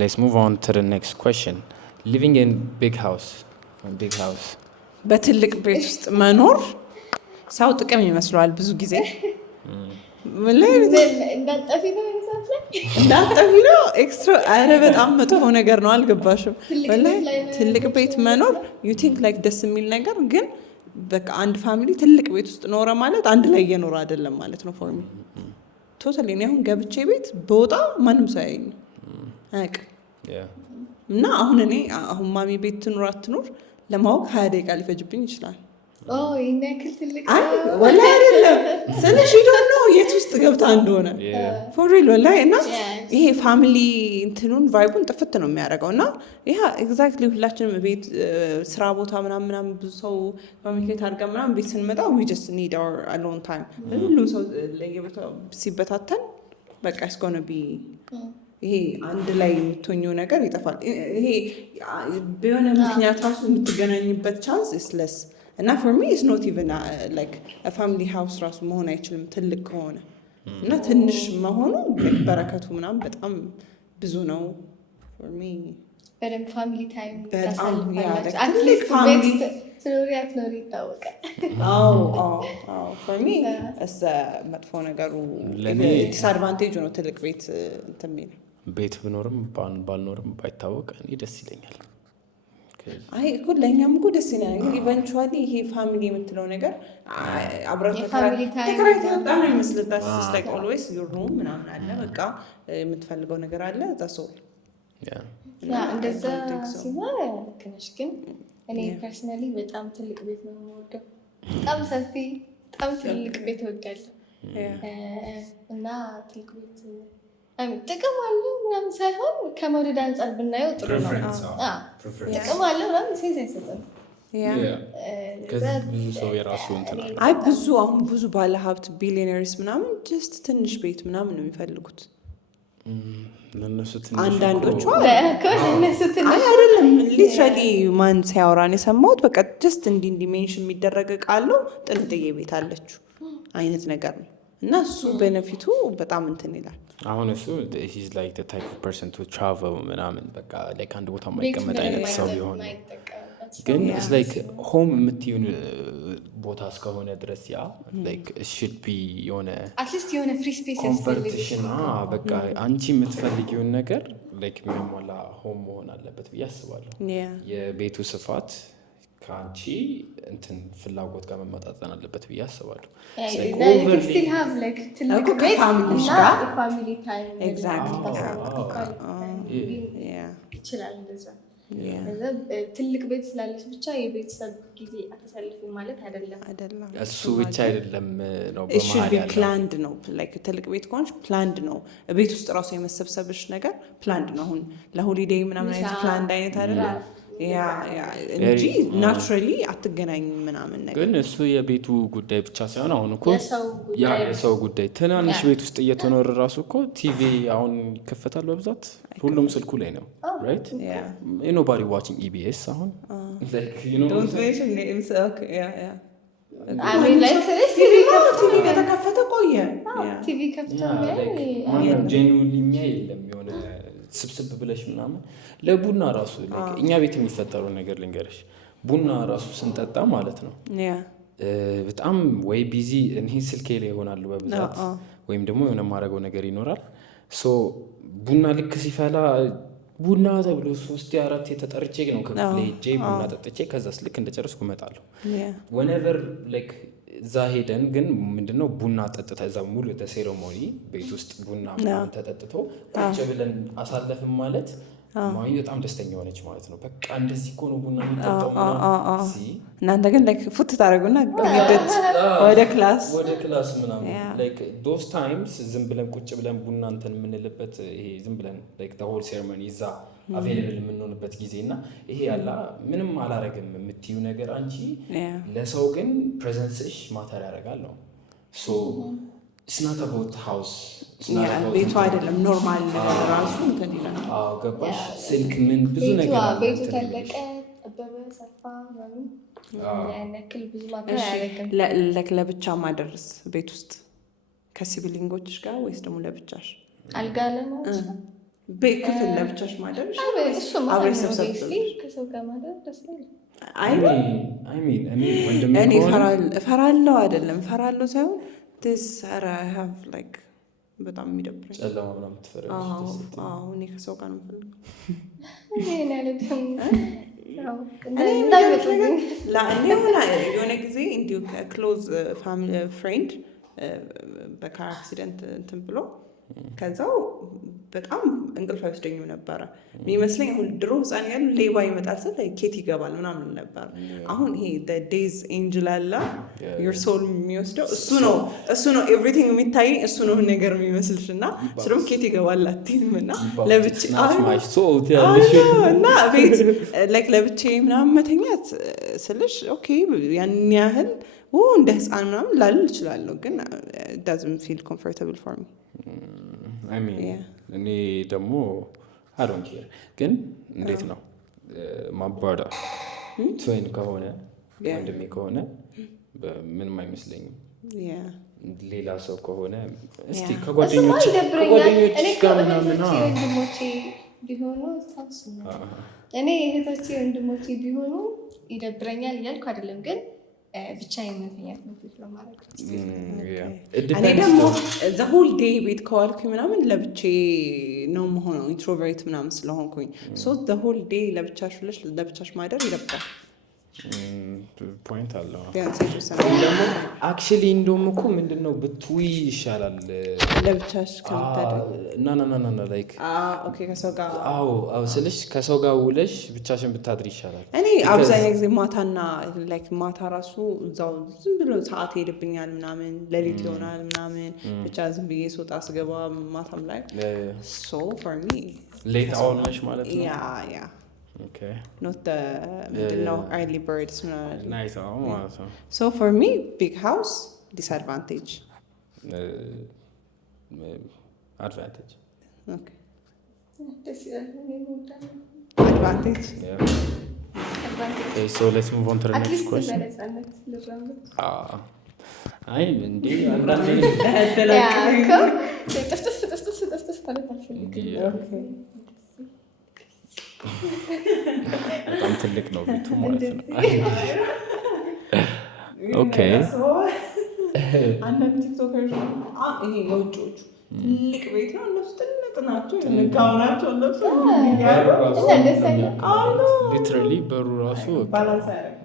let's move on to the next question. Living in big house. በትልቅ ቤት ውስጥ መኖር ሰው ጥቅም ይመስለዋል ብዙ ጊዜ። እንዳጠፊ ነው ኤክስትራ። አረ በጣም መጥፎ ነገር ነው። አልገባሽም? ትልቅ ቤት መኖር ዩ ቲንክ ላይክ ደስ የሚል ነገር፣ ግን በቃ አንድ ፋሚሊ ትልቅ ቤት ውስጥ ኖረ ማለት አንድ ላይ እየኖረ አይደለም ማለት ነው። ፎር ሚ ቶታሊ እኔ አሁን ገብቼ ቤት በወጣ ማንም ሰው ያየኝ አያውቅም። እና አሁን እኔ አሁን ማሚ ቤት ትኑር አትኑር ለማወቅ 20 ደቂቃ ሊፈጅብኝ ይችላል። ወላሂ አይደለም ስልሽ ነው የት ውስጥ ገብታ እንደሆነ ፎር ሪል ወላሂ። እና ይሄ ፋሚሊ እንትኑን ቫይቡን ጥፍት ነው የሚያደርገው። እና ይሄ ኤግዛክትሊ ሁላችንም ቤት ስራ ቦታ ምናምን ብዙ ሰው ኮሚኒኬት አድርገን ምናምን ቤት ስንመጣ we just need our alone time። ሁሉም ሰው ለየቦታው ሲበታተን በቃ it's gonna be ይሄ አንድ ላይ የምትሆኚው ነገር ይጠፋል። ይሄ በሆነ ምክንያት ራሱ የምትገናኝበት ቻንስ is less። እና for me it's not even like a family house ራሱ መሆን አይችልም ትልቅ ከሆነ። እና ትንሽ መሆኑ በረከቱ ምናምን በጣም ብዙ ነው for me። በደንብ ፋሚሊ ታይም በጣም ትልቅ ፋሚሊ ትኖሪ ይታወቃል። for me እስ መጥፎ ነገሩ ዲስአድቫንቴጁ ነው ትልቅ ቤት እንትን የሚለው። ቤት ብኖርም ባልኖርም ባይታወቅ እኔ ደስ ይለኛል። አይ እኮ ለእኛም እኮ ደስ ይለኛል፣ ግን ኢቨንቹዋሊ ይሄ ፋሚሊ የምትለው ነገር አብረን ተከራይተን በጣም ነው የሚመስልበት። like always your room ምናምን አለ፣ በቃ የምትፈልገው ነገር አለ that's all። እንደዛ ሲሆን ትንሽ ግን እኔ ፐርሰናሊ በጣም ትልቅ ቤት ነው የምወደው። በጣም ሰፊ በጣም ትልቅ ቤት እወዳለሁ። እና ትልቅ ቤት ጥቅም አለው ምናምን ሳይሆን ከመውደድ አንጻር ብናየው ጥሩ ነው። ጥቅም አለው ምናምን ሴንስ አይሰጥም። ብዙ ሰው የራሱ እንትን አለ። አይ ብዙ ባለሀብት ቢሊዮነርስ ምናምን ጀስት ትንሽ ቤት ምናምን ነው የሚፈልጉት። ለነሱ ትንሽ አንዳንዶቹ አይደለም ሊትራሊ ማን ሲያወራን የሰማሁት በቃ ጀስት እንዲህ ሜንሽን የሚደረግ ቃለው ጥንጥዬ ቤት አለችው አይነት ነገር ነው። እና እሱ ቤኔፊቱ በጣም እንትን ይላል። አሁን እሱ he's like the type of person to travel ምናምን በቃ like አንድ ቦታ የማይቀመጥ አይነት ሰው ቢሆን፣ ግን it's like home የምትይውን ቦታ እስከሆነ ድረስ ያ like it should be የሆነ at least የሆነ free space ኮንቨርቴሽን በቃ አንቺ የምትፈልጊውን ነገር like የሚሞላ home መሆን አለበት ብዬ አስባለሁ። የቤቱ ስፋት ከአንቺ እንትን ፍላጎት ጋር መመጣጠን አለበት ብዬ አስባለሁ። ትልቅ ቤት ስላለች ብቻ የቤተሰብ ጊዜ አታሳልፊ ማለት አይደለም። እሱ ብቻ አይደለም ነው በመሀል ያለው ፕላንድ ነው። ላይክ ትልቅ ቤት ከሆነች ፕላንድ ነው። ቤት ውስጥ ራሱ የመሰብሰብሽ ነገር ፕላንድ ነው። አሁን ለሆሊዴይ ምናምን አይነት ፕላንድ አይነት አይደለም እንጂ ናቹራሊ አትገናኝም ምናምን ነገር። ግን እሱ የቤቱ ጉዳይ ብቻ ሳይሆን አሁን እኮ የሰው ጉዳይ ትናንሽ ቤት ውስጥ እየተኖረ ራሱ እኮ ቲቪ አሁን ይከፈታል በብዛት ሁሉም ስልኩ ላይ ነው right nobody watching EBS አሁን like you know don't mention names okay I mean like ቲቪ ከተከፈተ ቆየ ቲቪ ከፍቶ genuinely የለም የሆነ ስብስብ ብለሽ ምናምን ለቡና ራሱ እኛ ቤት የሚፈጠረው ነገር ልንገርሽ። ቡና ራሱ ስንጠጣ ማለት ነው በጣም ወይ ቢዚ እኔ ስልኬ ላይ ይሆናሉ በብዛት ወይም ደግሞ የሆነ ማረገው ነገር ይኖራል። ሶ ቡና ልክ ሲፈላ ቡና ተብሎ 3-4 የተጠርቼ ነው ከፍሌ ጄ ቡና ጠጥቼ ከዛስ ልክ እንደጨረስኩ እመጣለሁ። whenever like እዛ ሄደን ግን ምንድነው ቡና ጠጥታ እዛ ሙሉ ሴሬሞኒ ቤት ውስጥ ቡና ተጠጥቶ ቁጭ ብለን አሳለፍን ማለት ማይ በጣም ደስተኛ ሆነች ማለት ነው። በቃ እንደዚህ እኮ ነው ቡና የሚጠጣው ማለት እናንተ ግን like ፉት ታደርጉና ግዴት ወደ ክላስ ምናምን like those times ዝም ብለን ቁጭ ብለን ቡና እንትን የምንልበት ይሄ ዝም ብለን like the whole ceremony እዛ available የምንሆንበት ጊዜና ይሄ ያላ ምንም አላረግም የምትዩ ነገር አንቺ ለሰው ግን ፕሬዘንስሽ ማተር ያደርጋል ነው። so it's not about house ቤቱ አይደለም ኖርማል ራሱ እንትን ይላል። ገባሽ? ስልክ ምን ብዙ ነገር አለ። ቤቱ ተለቀ አበበ ሰፋ ምናምን ያነክል ብዙ ማተር ያደርጋል። ለብቻ ማደርስ ቤት ውስጥ ከሲብሊንጎችሽ ጋር ወይስ ደግሞ ለብቻሽ? አልጋ ለማለት ቤት ክፍል ለብቻሽ ማደር አብረሽ ሰብሰብ ከሰው ጋር ማደር ደስ ይላል። እኔ እፈራለሁ አይደለም እፈራለሁ ሳይሆን በጣም የሚደብረኝ ጨለማ ምናምን ትፈሪያለሽ? እኔ ከሰው ጋር ነው የምፈልገው። የሆነ ጊዜ እንዲሁ ከክሎዝ ፍሬንድ በካር አክሲደንት እንትን ብሎ ከዛው በጣም እንቅልፍ አይወስደኝም ነበረ የሚመስለኝ። አሁን ድሮ ህፃን ያሉ ሌባ ይመጣል ስል ኬት ይገባል ምናምን ነበር። አሁን ይሄ ዴይዝ ኤንጅል አለ ዩር ሶል የሚወስደው እሱ ነው ኤቭሪቲንግ የሚታየኝ እሱ ነው ነገር የሚመስልሽ እና ስለም ኬት ይገባል አትይም እና እና ቤት ላይክ ለብቻ ምናምን መተኛት ስልሽ ኦኬ ያን ያህል እንደ ህፃን ምናምን ላልል እችላለሁ ግን doesn't feel comfortable for me. እኔ ደግሞ አዶን ኬር ግን እንዴት ነው ማባዳ ትዌን ከሆነ ወንድሜ ከሆነ ምንም አይመስለኝም። ሌላ ሰው ከሆነ እስቲ ከጓደኞች ጋር ምናምን ወንድሞቼ ቢሆኑ እኔ እህቶቼ ወንድሞቼ ቢሆኑ ይደብረኛል እያልኩ አይደለም ግን ብቻዬን መተኛት ነው ለማድረግ እኔ ደግሞ the whole day ቤት ከዋልኩ ምናምን ለብቻዬ ነው የምሆነው ኢንትሮቨርት ምናምን ስለሆንኩኝ the whole day ለብቻሽ ማደር ይደብራል። ፖይንት አለው ደግሞ አክቹሊ እንደውም እኮ ምንድነው ብትውይ ይሻላል ለብቻሽ ከምታደር ና ላይክ ኦኬ ከሰው ጋር ስልሽ ከሰው ጋር ውለሽ ብቻሽን ብታድር ይሻላል። እኔ አብዛኛው ጊዜ ማታና ላይክ ማታ ራሱ እዛው ዝም ብሎ ሰዓት ሄድብኛል ምናምን ሌሊት ይሆናል ምናምን ብቻ ዝም ብዬ ስወጣ ስገባ ማታም ላይ so for me ሌት አውል ነሽ ማለት ነው። ያ okay not the early birds nice so for me big house disadvantage advantage okay advantage okay so let's move on to the next question. አይ እንዴ አንዳንዴ በጣም ትልቅ ነው ቤቱ ማለት ነው። ኦኬ አንዳንድ ቲክቶከሮች ይሄ የውጭዎቹ ትልቅ ቤት ነው እነሱ ትልቅ ናቸው ንጋውናቸው እነሱ ሊትራሊ በሩ ራሱ ባላንስ ያደርጋል